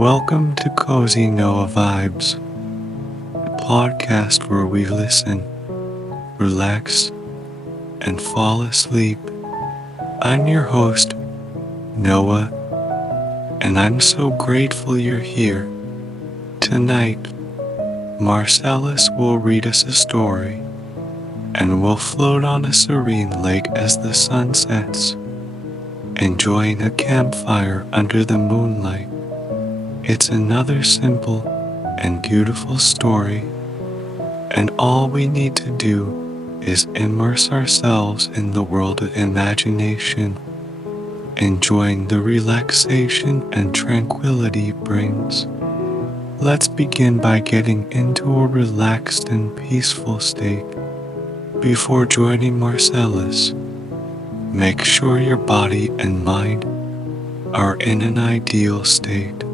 Welcome to Cozy Noah Vibes, a podcast where we listen, relax, and fall asleep. I'm your host, Noah, and I'm so grateful you're here. Tonight, Marcellus will read us a story, and we'll float on a serene lake as the sun sets, enjoying a campfire under the moonlight. It's another simple and beautiful story, and all we need to do is immerse ourselves in the world of imagination, enjoying the relaxation and tranquility it brings. Let's begin by getting into a relaxed and peaceful state. Before joining Marcellus, make sure your body and mind are in an ideal state.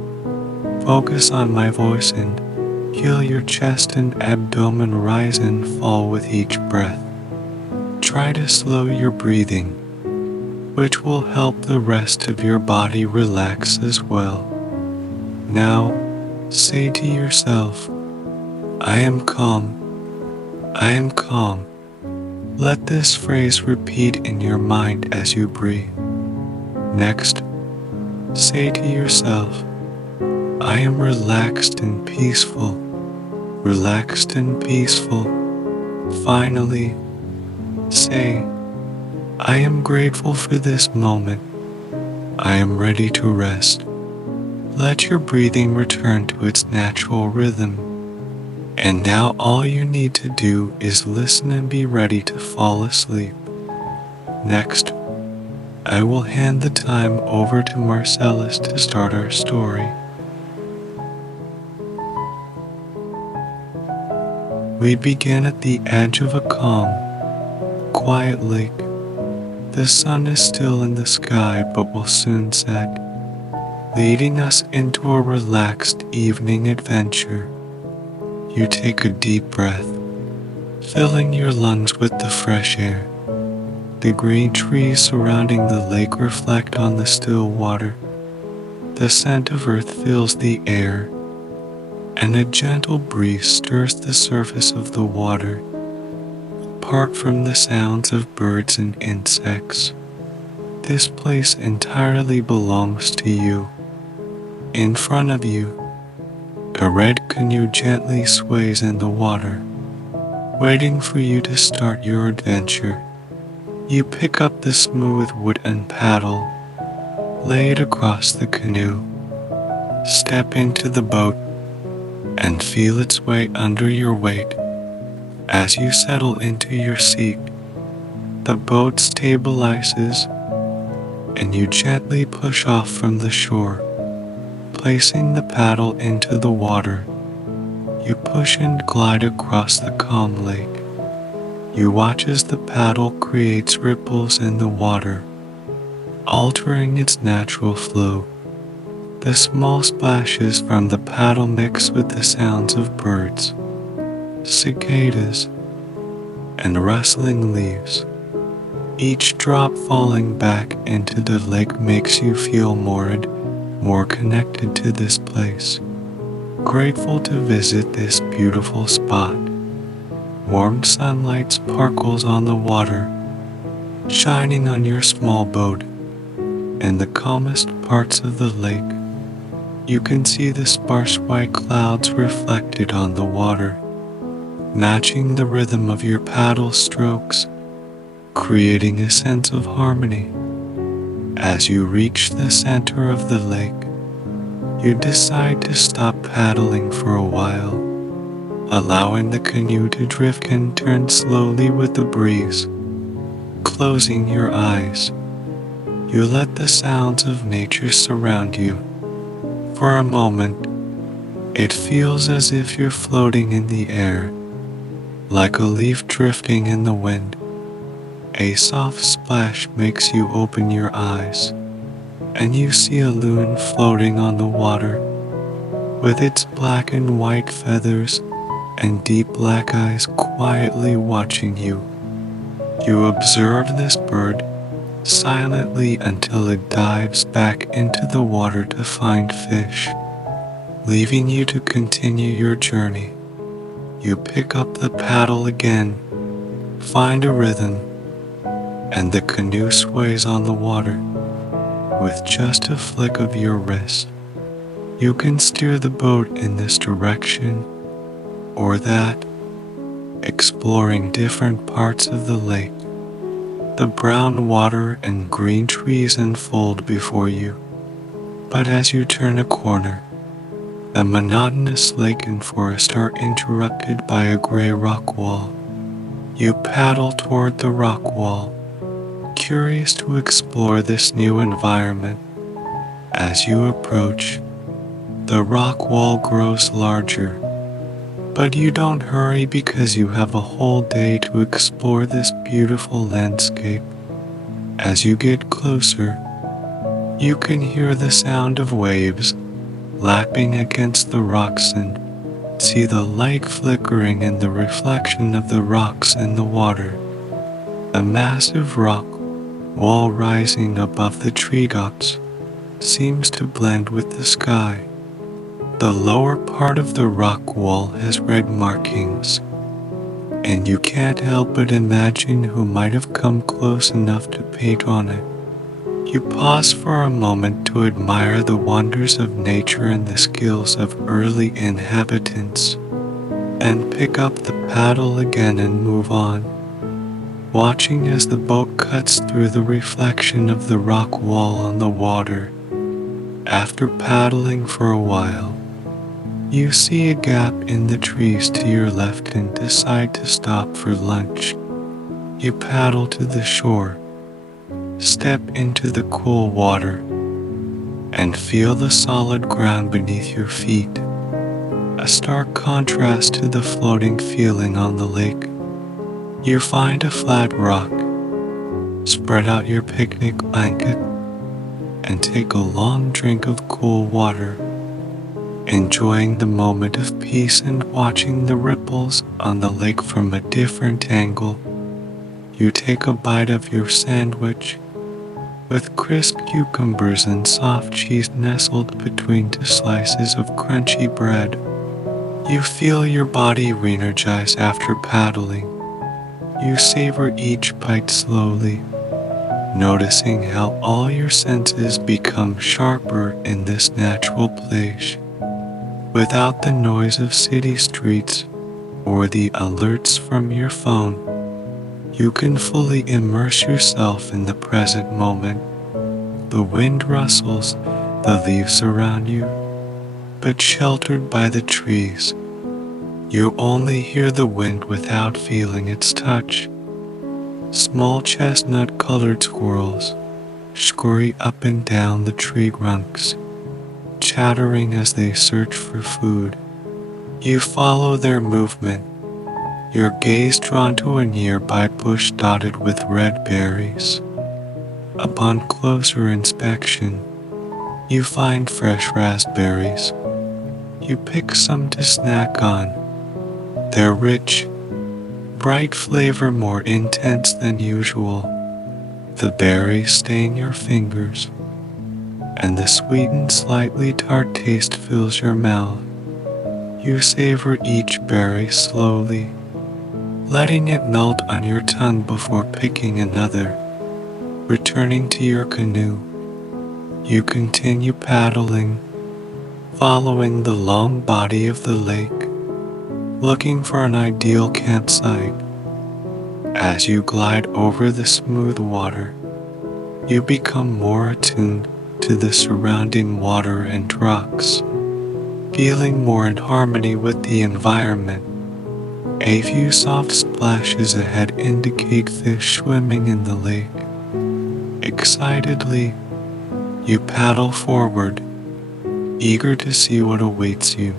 Focus on my voice and feel your chest and abdomen rise and fall with each breath. Try to slow your breathing, which will help the rest of your body relax as well. Now, say to yourself, I am calm, I am calm. Let this phrase repeat in your mind as you breathe. Next, say to yourself, I am relaxed and peaceful, relaxed and peaceful. Finally, say, I am grateful for this moment. I am ready to rest. Let your breathing return to its natural rhythm. And now all you need to do is listen and be ready to fall asleep. Next, I will hand the time over to Marcellus to start our story. We begin at the edge of a calm, quiet lake. The sun is still in the sky but will soon set, leading us into a relaxed evening adventure. You take a deep breath, filling your lungs with the fresh air. The green trees surrounding the lake reflect on the still water. The scent of earth fills the air, and a gentle breeze stirs the surface of the water. Apart from the sounds of birds and insects, this place entirely belongs to you. In front of you, a red canoe gently sways in the water, waiting for you to start your adventure. You pick up the smooth wooden paddle, lay it across the canoe, step into the boat, and feel its way under your weight. As you settle into your seat, the boat stabilizes, and you gently push off from the shore. Placing the paddle into the water, you push and glide across the calm lake. You watch as the paddle creates ripples in the water, altering its natural flow. The small splashes from the paddle mix with the sounds of birds, cicadas, and rustling leaves. Each drop falling back into the lake makes you feel more connected to this place, grateful to visit this beautiful spot. Warm sunlight sparkles on the water, shining on your small boat. In the calmest parts of the lake, you can see the sparse white clouds reflected on the water, matching the rhythm of your paddle strokes, creating a sense of harmony. As you reach the center of the lake, you decide to stop paddling for a while, allowing the canoe to drift and turn slowly with the breeze. Closing your eyes, you let the sounds of nature surround you. For a moment, it feels as if you're floating in the air, like a leaf drifting in the wind. A soft splash makes you open your eyes, and you see a loon floating on the water, with its black and white feathers and deep black eyes quietly watching you. You observe this bird silently until it dives back into the water to find fish. leaving you to continue your journey. You pick up the paddle again, find a rhythm, and the canoe sways on the water. With just a flick of your wrist, you can steer the boat in this direction or that, exploring different parts of the lake. The brown water and green trees unfold before you, but as you turn a corner, the monotonous lake and forest are interrupted by a gray rock wall. You paddle toward the rock wall, curious to explore this new environment. As you approach, the rock wall grows larger, but you don't hurry because you have a whole day to explore this beautiful landscape. As you get closer, you can hear the sound of waves lapping against the rocks and see the light flickering in the reflection of the rocks in the water. A massive rock wall rising above the treetops seems to blend with the sky. The lower part of the rock wall has red markings, and you can't help but imagine who might have come close enough to paint on it. You pause for a moment to admire the wonders of nature and the skills of early inhabitants, and pick up the paddle again and move on, watching as the boat cuts through the reflection of the rock wall on the water. After paddling for a while, you see a gap in the trees to your left and decide to stop for lunch. You paddle to the shore, step into the cool water, and feel the solid ground beneath your feet. A stark contrast to the floating feeling on the lake. You find a flat rock, spread out your picnic blanket, and take a long drink of cool water, enjoying the moment of peace and watching the ripples on the lake from a different angle. You take a bite of your sandwich, with crisp cucumbers and soft cheese nestled between two slices of crunchy bread. You feel your body re-energize after paddling. You savor each bite slowly, noticing how all your senses become sharper in this natural place. Without the noise of city streets or the alerts from your phone, you can fully immerse yourself in the present moment. The wind rustles the leaves around you, but sheltered by the trees, you only hear the wind without feeling its touch. Small chestnut-colored squirrels scurry up and down the tree trunks, chattering as they search for food. You follow their movement, your gaze drawn to a nearby bush dotted with red berries. Upon closer inspection, you find fresh raspberries. You pick some to snack on. Their rich, bright flavor more intense than usual. The berries stain your fingers, and the sweet and slightly tart taste fills your mouth. You savor each berry slowly, letting it melt on your tongue before picking another. Returning to your canoe, you continue paddling, following the long body of the lake, looking for an ideal campsite. As you glide over the smooth water, you become more attuned to the surrounding water and rocks, feeling more in harmony with the environment. A few soft splashes ahead indicate fish swimming in the lake. Excitedly, you paddle forward, eager to see what awaits you.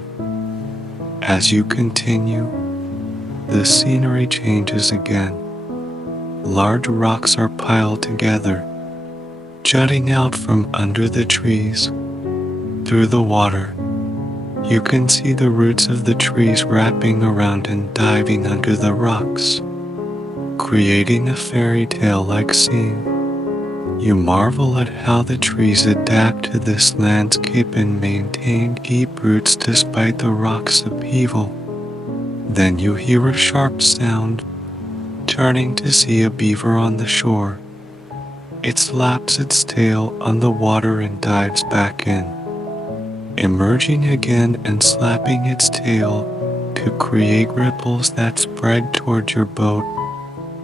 As you continue, the scenery changes again. Large rocks are piled together, jutting out from under the trees. Through the water, you can see the roots of the trees wrapping around and diving under the rocks, creating a fairy tale-like scene. You marvel at how the trees adapt to this landscape and maintain deep roots despite the rock's upheaval. Then you hear a sharp sound, turning to see a beaver on the shore. It slaps its tail on the water and dives back in, emerging again and slapping its tail to create ripples that spread toward your boat.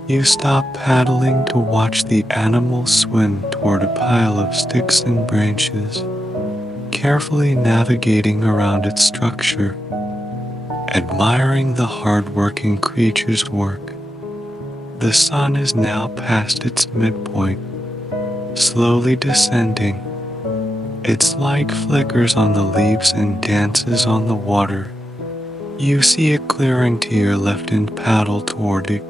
You stop paddling to watch the animal swim toward a pile of sticks and branches, carefully navigating around its structure, admiring the hard-working creature's work. The sun is now past its midpoint, slowly descending. Its light flickers on the leaves and dances on the water. You see it clearing to your left and paddle toward it.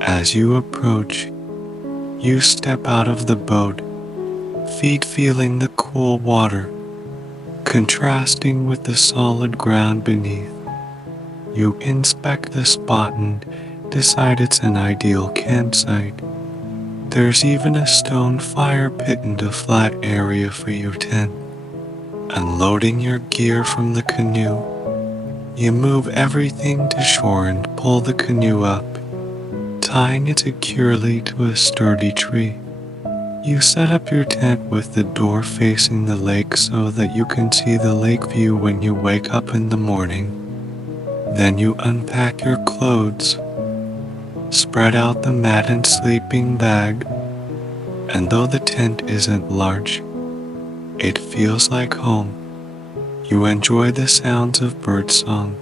As you approach, you step out of the boat, feet feeling the cool water, contrasting with the solid ground beneath. You inspect the spot and decide it's an ideal campsite. There's even a stone fire pit and a flat area for your tent. Unloading your gear from the canoe, you move everything to shore and pull the canoe up, tying it securely to a sturdy tree. You set up your tent with the door facing the lake so that you can see the lake view when you wake up in the morning. Then you unpack your clothes, spread out the mat and sleeping bag, and though the tent isn't large, it feels like home. You enjoy the sounds of birdsong,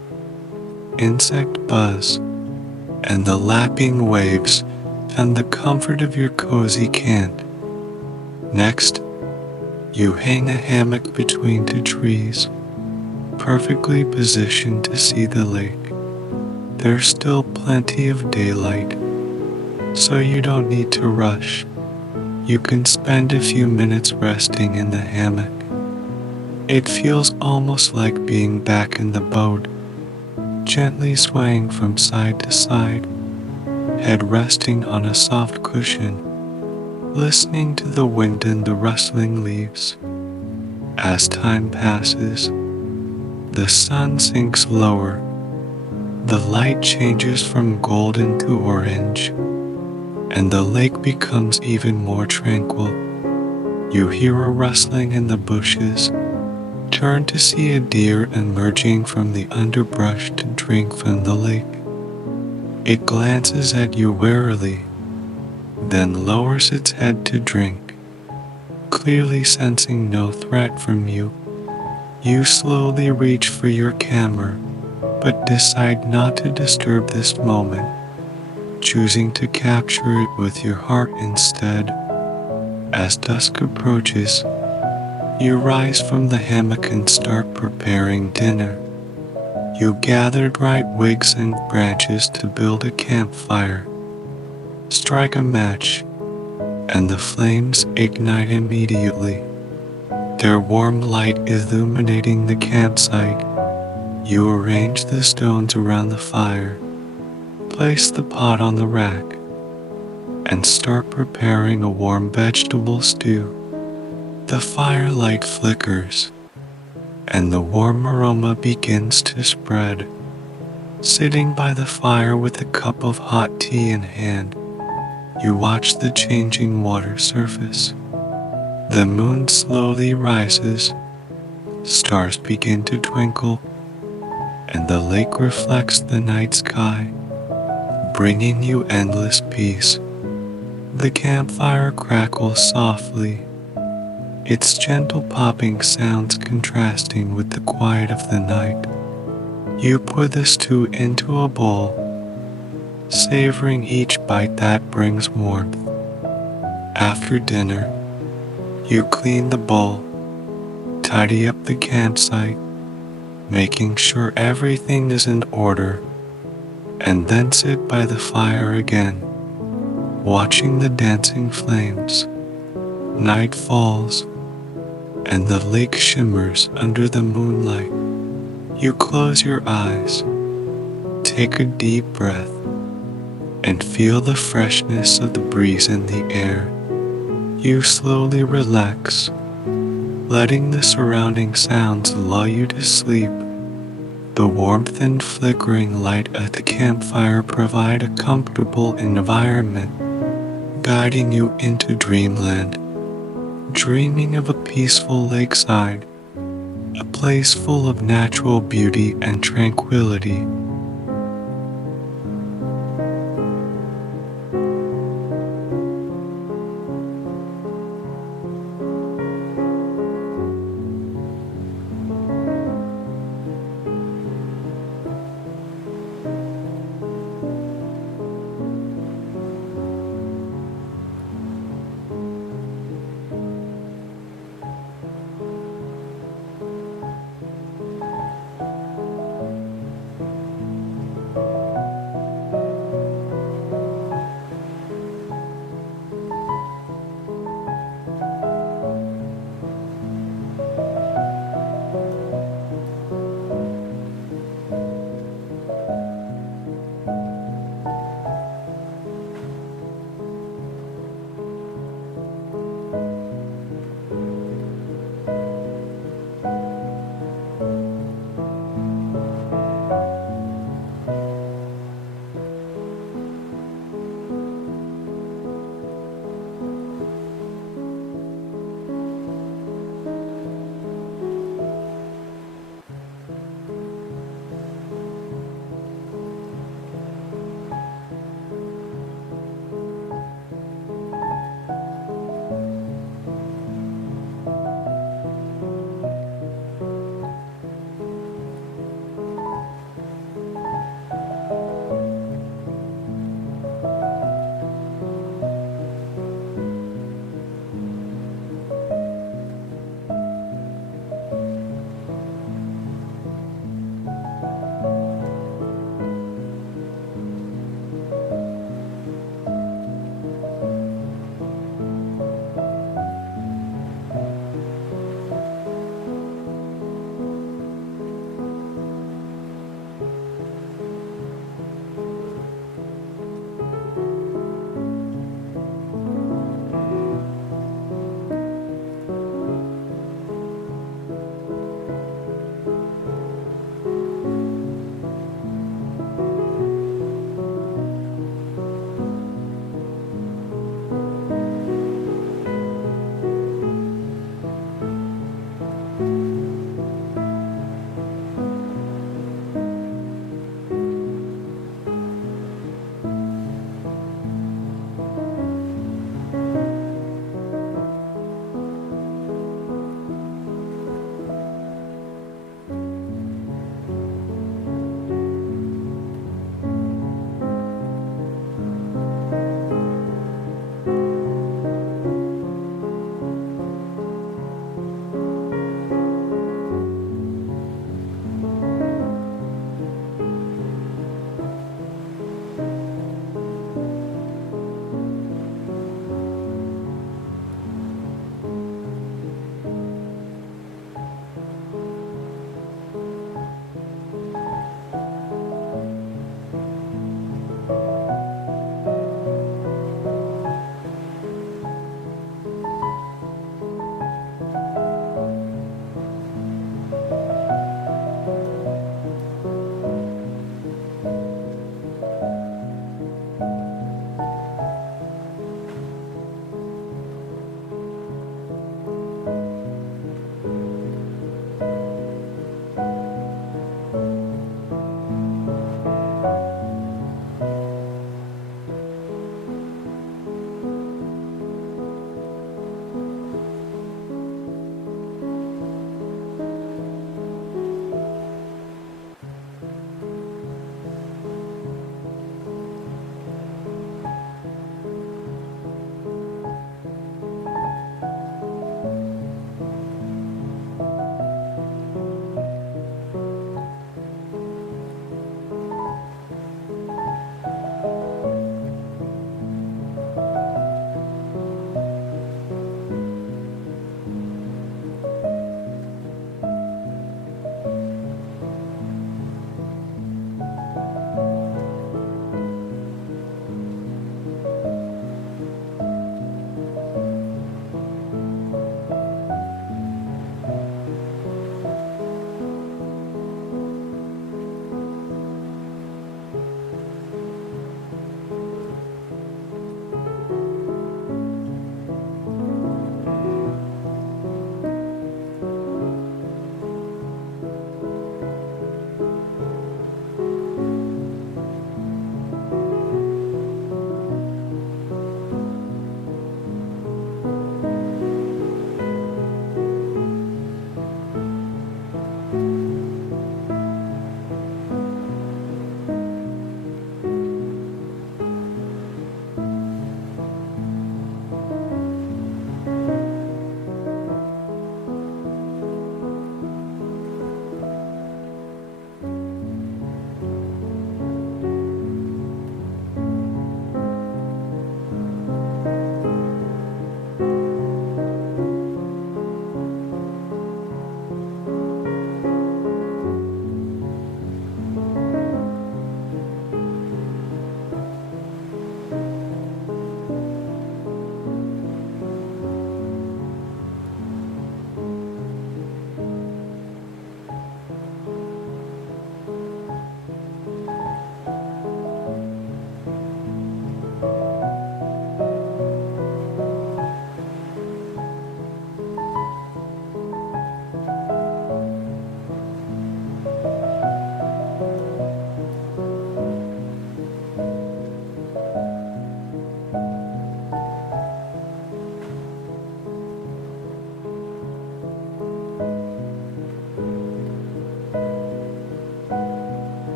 insect buzz, and the lapping waves, and the comfort of your cozy tent. Next, you hang a hammock between two trees, perfectly positioned to see the lake. There's still plenty of daylight, so you don't need to rush. You can spend a few minutes resting in the hammock. It feels almost like being back in the boat, gently swaying from side to side, head resting on a soft cushion, listening to the wind and the rustling leaves. As time passes, the sun sinks lower. The light changes from golden to orange, and the lake becomes even more tranquil. You hear a rustling in the bushes, turn to see a deer emerging from the underbrush to drink from the lake. It glances at you warily, then lowers its head to drink, clearly sensing no threat from you. You slowly reach for your camera, but decide not to disturb this moment, choosing to capture it with your heart instead. As dusk approaches, you rise from the hammock and start preparing dinner. You gather dry twigs and branches to build a campfire. Strike a match, and the flames ignite immediately, their warm light illuminating the campsite. You arrange the stones around the fire, place the pot on the rack, and start preparing a warm vegetable stew. The firelight flickers, and the warm aroma begins to spread. Sitting by the fire with a cup of hot tea in hand, you watch the changing water surface. The moon slowly rises, stars begin to twinkle, and the lake reflects the night sky, bringing you endless peace. The campfire crackles softly, its gentle popping sounds contrasting with the quiet of the night. You pour the stew into a bowl, savoring each bite that brings warmth. After dinner, you clean the bowl, tidy up the campsite, making sure everything is in order, and then sit by the fire again, watching the dancing flames. Night falls, and the lake shimmers under the moonlight. You close your eyes, take a deep breath, and feel the freshness of the breeze in the air. You slowly relax, letting the surrounding sounds lull you to sleep. The warmth and flickering light at the campfire provide a comfortable environment, guiding you into dreamland, dreaming of a peaceful lakeside, a place full of natural beauty and tranquility.